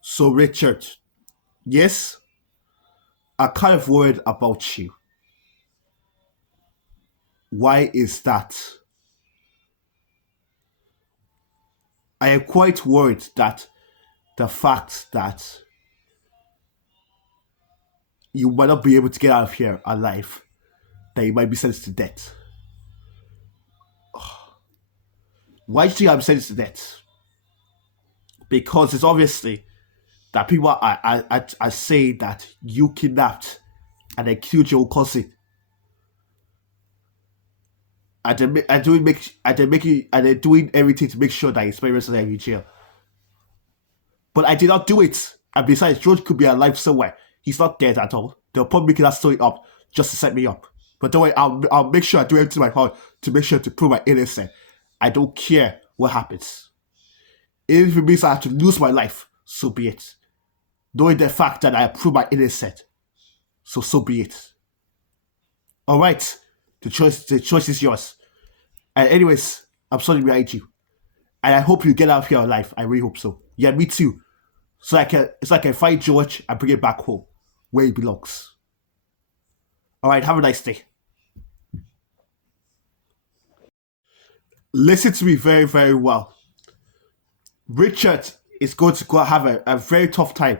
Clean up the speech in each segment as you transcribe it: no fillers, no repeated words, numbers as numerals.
So, Richard, yes, I'm kind of worried about you. Why is that? I am quite worried that the fact that you might not be able to get out of here alive, that you might be sentenced to death. Why do you think I'm sentenced to death? Because it's obviously that people are saying that you kidnapped and then killed your cousin, and they're doing everything to make sure that he's spent the rest of the in jail. But I did not do it. And besides, George could be alive somewhere. He's not dead at all. They'll probably make that story up just to set me up. But don't worry, I'll make sure I do everything in my heart to make sure to prove my innocence. I don't care what happens. Even if it means I have to lose my life, so be it. Knowing the fact that I prove my innocence, so be it. All right, the choice is yours. And anyways, I'm sorry behind you, and I hope you get out of here alive. I really hope so. Yeah, me too. So I can find George and bring him back home, where he belongs. All right, have a nice day. Listen to me very, very well. Richard is going to go have a very tough time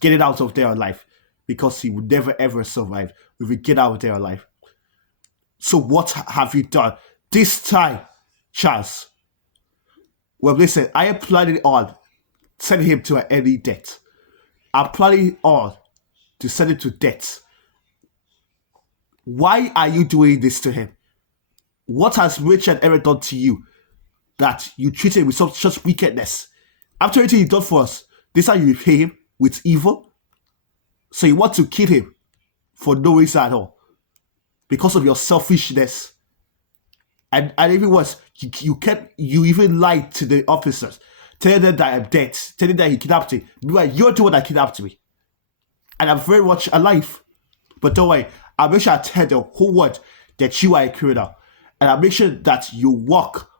getting out of there alive because he would never ever survive if we get out of there alive. So what have you done this time, Charles? Well, listen, I am planning on sending him to an early death. I'm planning on to send him to death. Why are you doing this to him? What has Richard ever done to you that you treat him with such wickedness? After everything he done for us, this how you repay him with evil? So you want to kill him for no reason at all because of your selfishness. And even worse, you even lied to the officers, telling them that I'm dead, telling them that he kidnapped me. Meanwhile, you're the one that kidnapped me, and I'm very much alive. But don't worry, I'll make sure I tell the whole world that you are a criminal, and I'll make sure that you walk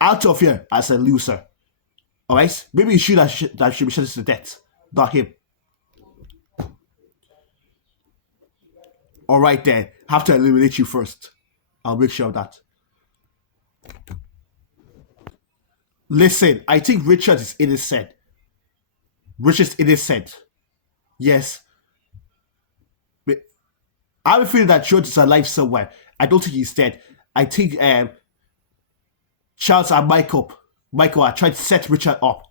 out of here as a loser. All right? Maybe it's you that should be sentenced to death, not him. All right then, have to eliminate you first. I'll make sure of that. Listen, I think Richard is innocent. Richard's innocent. Yes. But I have a feeling that George is alive somewhere. I don't think he's dead. I think Charles and Michael are trying to set Richard up.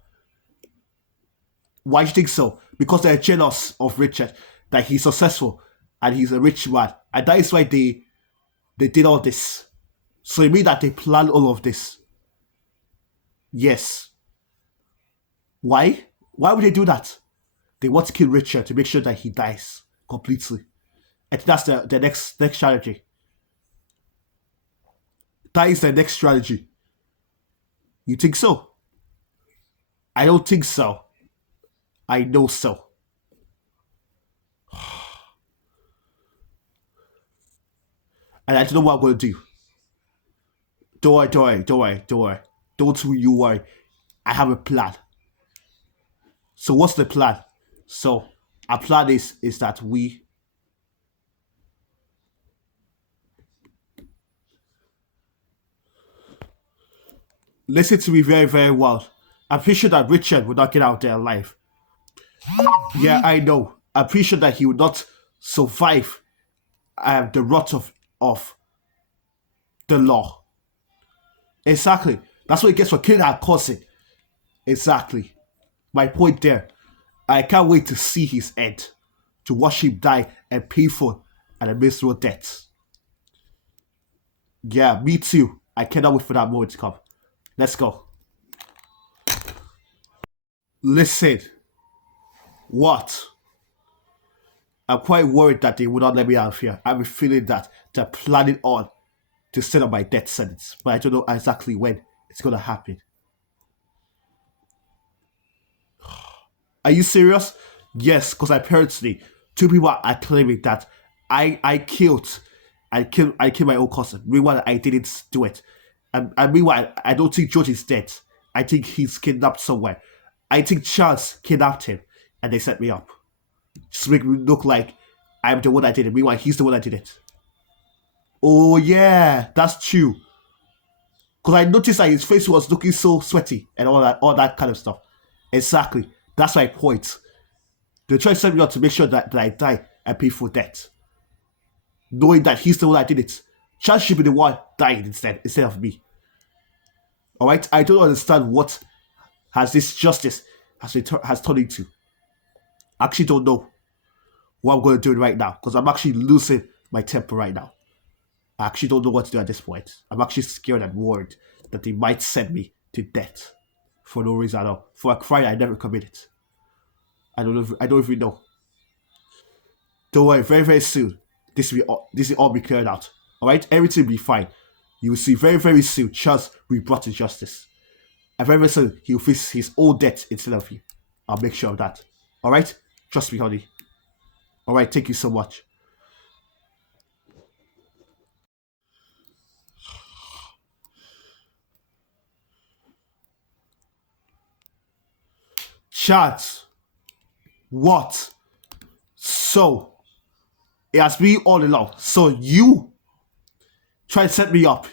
Why do you think so? Because they're jealous of Richard, that he's successful and he's a rich man. And that is why they did all this. So it means that they planned all of this. Yes. Why? Why would they do that? They want to kill Richard to make sure that he dies completely. I think that's the next strategy. That is the next strategy. You think so? I don't think so. I know so. And I don't know what I'm going to do. Don't worry. Don't you worry. I have a plan. So what's the plan? So our plan is that we listen to me very, very well. I'm pretty sure that Richard would not get out there alive. Yeah, I know. I'm pretty sure that he would not survive the wrath of the law. Exactly. That's what he gets for killing our cousin. Exactly. My point there. I can't wait to see his end, to watch him die a painful and a miserable death. Yeah, me too. I cannot wait for that moment to come. Let's go. Listen, what? I'm quite worried that they would not let me out of here. I'm feeling that they're planning on to set up my death sentence, but I don't know exactly when it's gonna happen. Are you serious? Yes, because apparently two people are claiming that I killed I killed my own cousin. Meanwhile, I didn't do it. And meanwhile, I don't think George is dead. I think he's kidnapped somewhere. I think Charles kidnapped him and they set me up. Just to make me look like I'm the one that did it. Meanwhile, he's the one that did it. Oh, yeah, that's true. Because I noticed that his face was looking so sweaty and all that kind of stuff. Exactly. That's my point. They try to set me up to make sure that I die and pay for debt. Knowing that he's the one that did it. Charles should be the one dying instead of me. Alright? I don't understand what has this justice has turned into. I actually don't know what I'm going to do right now because I'm actually losing my temper right now. I actually don't know what to do at this point. I'm actually scared and worried that they might send me to death for no reason at all. For a crime I never committed. I don't even know. Don't worry, very, very soon, this will all be cleared out. Alright? Everything will be fine. You will see very, very soon Charles will be brought to justice. And very, very soon, he will face his own debt instead of you. I'll make sure of that. Alright? Trust me, honey. Alright, thank you so much. Chat. What? So, it has been all along. So you try to set me up.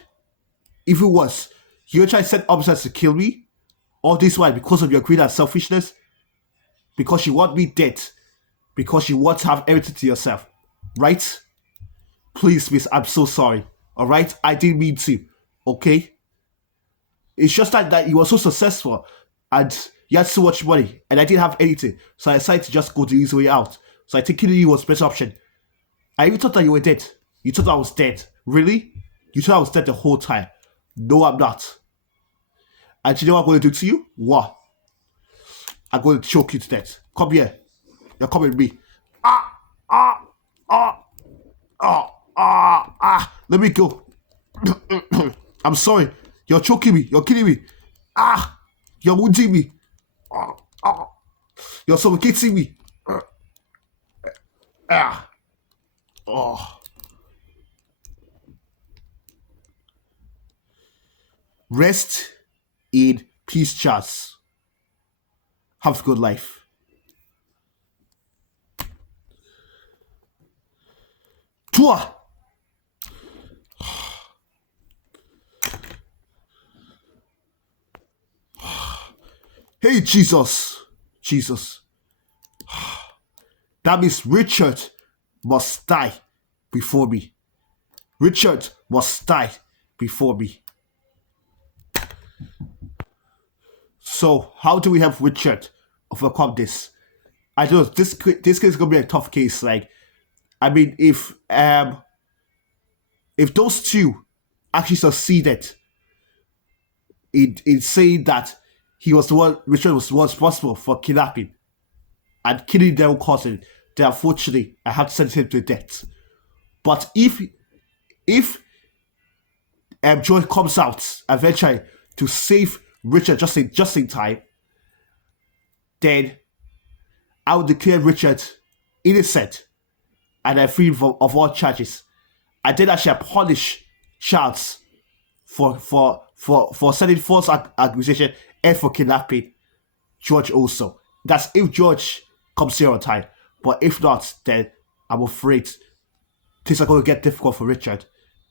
If it was, you try to set officers to kill me? All this while because of your greed and selfishness? Because you want me dead? Because you want to have everything to yourself? Right? Please, miss, I'm so sorry. Alright? I didn't mean to. Okay? It's just that you were so successful and you had so much money and I didn't have anything. So I decided to just go the easy way out. So I think killing you was the best option. I even thought that you were dead. You thought I was dead. Really? You thought I was dead the whole time. No, I'm not. And you know what I'm going to do to you? What? I'm going to choke you to death. Come here. You're coming with me. Let me go. I'm sorry. You're choking me. You're killing me. You're wounding me. You're suffocating me. Rest in peace, Charles. Have a good life. Tua! Hey, Jesus. Jesus. That means Richard must die before me. Richard must die before me. So, how do we help Richard overcome this? I don't know. This case is gonna be a tough case. Like, I mean, if those two actually succeeded in saying that Richard was the one responsible for kidnapping and killing their own cousin, then unfortunately I have to send him to death. But if George comes out eventually to save Richard just in time, then I will declare Richard innocent and free of all charges. And then I shall punish Charles for sending false accusation and for kidnapping George also. That's if George comes here on time. But if not, then I'm afraid things are going to get difficult for Richard.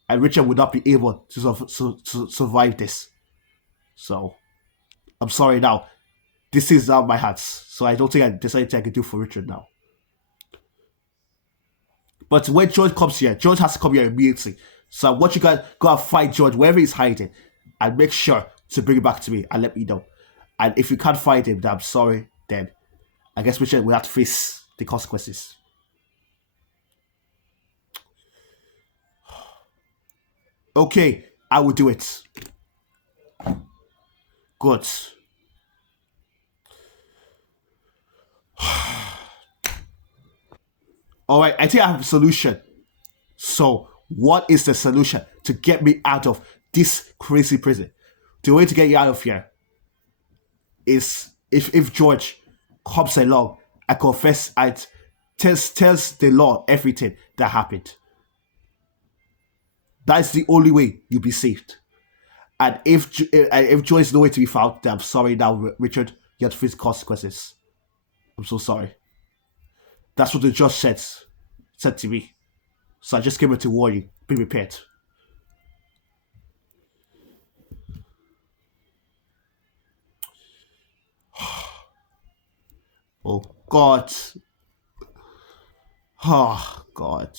And Richard would not be able to survive this. So, I'm sorry now. This is out of my hands. So I don't think there's anything I can do for Richard now. But when George comes here, George has to come here immediately. So I want you guys go and find George wherever he's hiding and make sure to bring him back to me and let me know. And if you can't find him, then I'm sorry, then I guess Richard will have to face the consequences. Okay, I will do it. Good. Alright, I think I have a solution. So, what is the solution to get me out of this crazy prison? The way to get you out of here is if George comes along and confess and tells the law everything that happened. That's the only way you'll be saved. And if George is nowhere to be found, then I'm sorry now, Richard. you have to face consequences. I'm so sorry. That's what the judge said to me. So I just came here to warn you. Be prepared. Oh God. Oh God.